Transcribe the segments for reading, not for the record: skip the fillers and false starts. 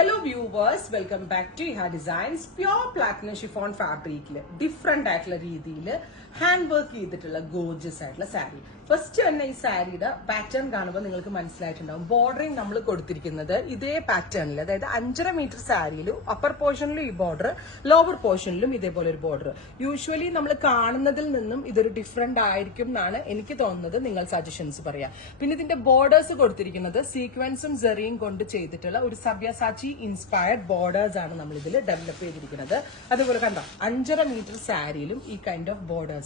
Hello viewers, welcome back to Iha Designs. Pure platinum chiffon fabric different ആയിട്ടുള്ള രീതിയിൽ hand work ചെയ്തിട്ടുള്ള gorgeous ആയിട്ടുള്ള sari. First തന്നെ ഈ സാരിയുടെ പാറ്റേൺ കാണുമ്പോൾ നിങ്ങൾക്ക് മനസ്സിലായിട്ടുണ്ടാവും. ബോർഡറിങ് നമ്മൾ കൊടുത്തിരിക്കുന്നത് ഇതേ പാറ്റേണിൽ, അതായത് 5.5 മീറ്റർ സാരിയിലും അപ്പർ പോർഷനിലും ഈ ബോർഡർ, ലോവർ പോർഷനിലും ഇതേപോലെ ഒരു ബോർഡർ. യൂഷ്വലി നമ്മൾ കാണുന്നതിൽ നിന്നും ഇതൊരു ഡിഫറെന്റ് ആയിരിക്കും എന്നാണ് എനിക്ക് തോന്നുന്നത്. നിങ്ങൾ സജഷൻസ് പറയാം. പിന്നെ ഇതിന്റെ ബോർഡേഴ്സ് കൊടുത്തിരിക്കുന്നത് സീക്വൻസും സെറിയും കൊണ്ട് ചെയ്തിട്ടുള്ള ഒരു സബ്യാസാച്ചി ഇൻസ്പയർഡ് ബോർഡേഴ്സ് ആണ് നമ്മൾ ഇതിൽ ഡെവലപ്പ് ചെയ്തിരിക്കുന്നത്. അതുപോലെ കണ്ടോ 5.5 മീറ്റർ സാരിയിലും ഈ കൈൻഡ് ഓഫ് ബോർഡേഴ്സ്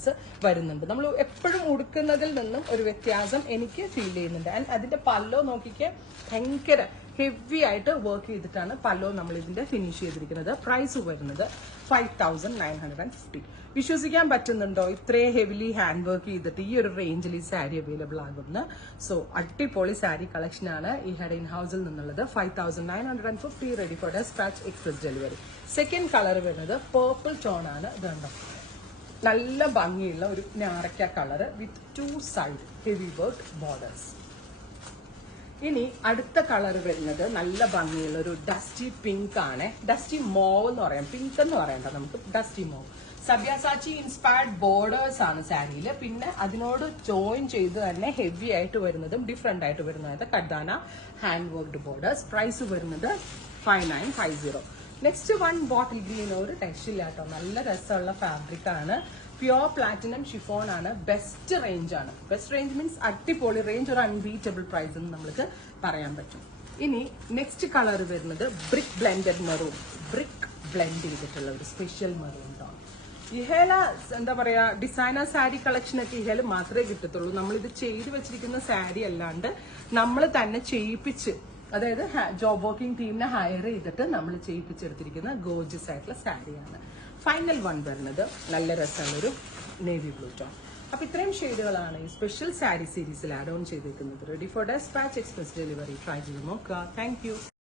വരുന്നുണ്ട്. നമ്മൾ എപ്പോഴും ഉടുക്കുന്നതിൽ നിന്നും ഒരു വ്യത്യാസം എനിക്ക് ഫീൽ ചെയ്യുന്നുണ്ട്. ആൻഡ് അതിന്റെ പല്ലോ നോക്കിക്കേ, ഭയങ്കര ഹെവി ആയിട്ട് വർക്ക് ചെയ്തിട്ടാണ് പല്ലോ നമ്മൾ ഇതിന്റെ ഫിനിഷ് ചെയ്തിരിക്കുന്നത്. പ്രൈസ് വരുന്നത് 5950. വിശ്വസിക്കാൻ പറ്റുന്നുണ്ടോ ഇത്രയും ഹെവിലി ഹാൻഡ് വർക്ക് ചെയ്തിട്ട് ഈ ഒരു റേഞ്ചിൽ ഈ സാരി അവൈലബിൾ ആകുന്ന? സോ അടിപൊളി സാരി കളക്ഷൻ ആണ് ഈ ഹെഡ് ഇൻ ഹൗസിൽ നിന്നുള്ളത്. 5950, ready for despatch, express delivery. Second colour വരുന്നത് പേർപ്പിൾ ടോൺ ആണ്. ഇതുണ്ടോ, നല്ല ഭംഗിയുള്ള ഒരു ഞാറക്ക colour with 2 side heavy work borders. ഇനി അടുത്ത കളർ വരുന്നത് നല്ല ഭംഗിയുള്ള ഒരു ഡസ്റ്റി പിങ്ക് ആണ്. ഡസ്റ്റി മോവ് എന്ന് പറയാം, പിങ്ക് എന്ന് പറയണ്ട, നമുക്ക് dusty mauve. Sabyasachi inspired borders ആണ് സാരിയിൽ. പിന്നെ അതിനോട് ജോയിൻ ചെയ്ത് തന്നെ ഹെവി ആയിട്ട് വരുന്നതും ഡിഫറെന്റ് ആയിട്ട് വരുന്നത് കഡാന ഹാൻഡ് വർക്ക്ഡ് ബോർഡേഴ്സ്. പ്രൈസ് വരുന്നത് 5950. നെക്സ്റ്റ് വൺ ബോട്ടിൽ ഗ്രീൻ, ഒരു രക്ഷയില്ലാട്ടോ, നല്ല രസമുള്ള ഫാബ്രിക് ആണ്. പ്യോർ പ്ലാറ്റിനം ഷിഫോൺ ആണ്. ബെസ്റ്റ് റേഞ്ച് ആണ്. ബെസ്റ്റ് റേഞ്ച് മീൻസ് അടിപൊളി റേഞ്ച്, ഒരു അൺബീറ്റബിൾ പ്രൈസ് എന്ന് നമുക്ക് പറയാൻ പറ്റും. ഇനി നെക്സ്റ്റ് കളർ വരുന്നത് brick blended maroon. Brick blend ചെയ്തിട്ടുള്ള ഒരു സ്പെഷ്യൽ മെറൂൺ ടോൺ. ഇഹേല എന്താ പറയാ, ഡിസൈനർ സാരി കളക്ഷൻ ഒക്കെ ഇഹേല മാത്രമേ കിട്ടത്തുള്ളൂ. നമ്മളിത് ചെയ്ത് വെച്ചിരിക്കുന്ന സാരി അല്ലാണ്ട് നമ്മൾ തന്നെ ചെയ്യിപ്പിച്ച്, അതായത് ജോബ് വർക്കിംഗ് ടീമിനെ ഹയർ ചെയ്തിട്ട് നമ്മൾ ചെയ്യിപ്പിച്ചെടുത്തിരിക്കുന്ന ഗോർജിയസ് ആയിട്ടുള്ള സാരിയാണ്. ഫൈനൽ വൺ വരുന്നത് നല്ല രസമുള്ള ഒരു നേവി ബ്ലൂ ടോൺ. അപ്പൊ ഇത്രയും ഷെയ്ഡുകളാണ് ഈ സ്പെഷ്യൽ സാരി സീരീസിൽ ആഡ് ഓൺ ചെയ്തിരിക്കുന്നത്. Ready for despatch, express delivery. Try ചെയ്ത് നോക്കുക. Thank U.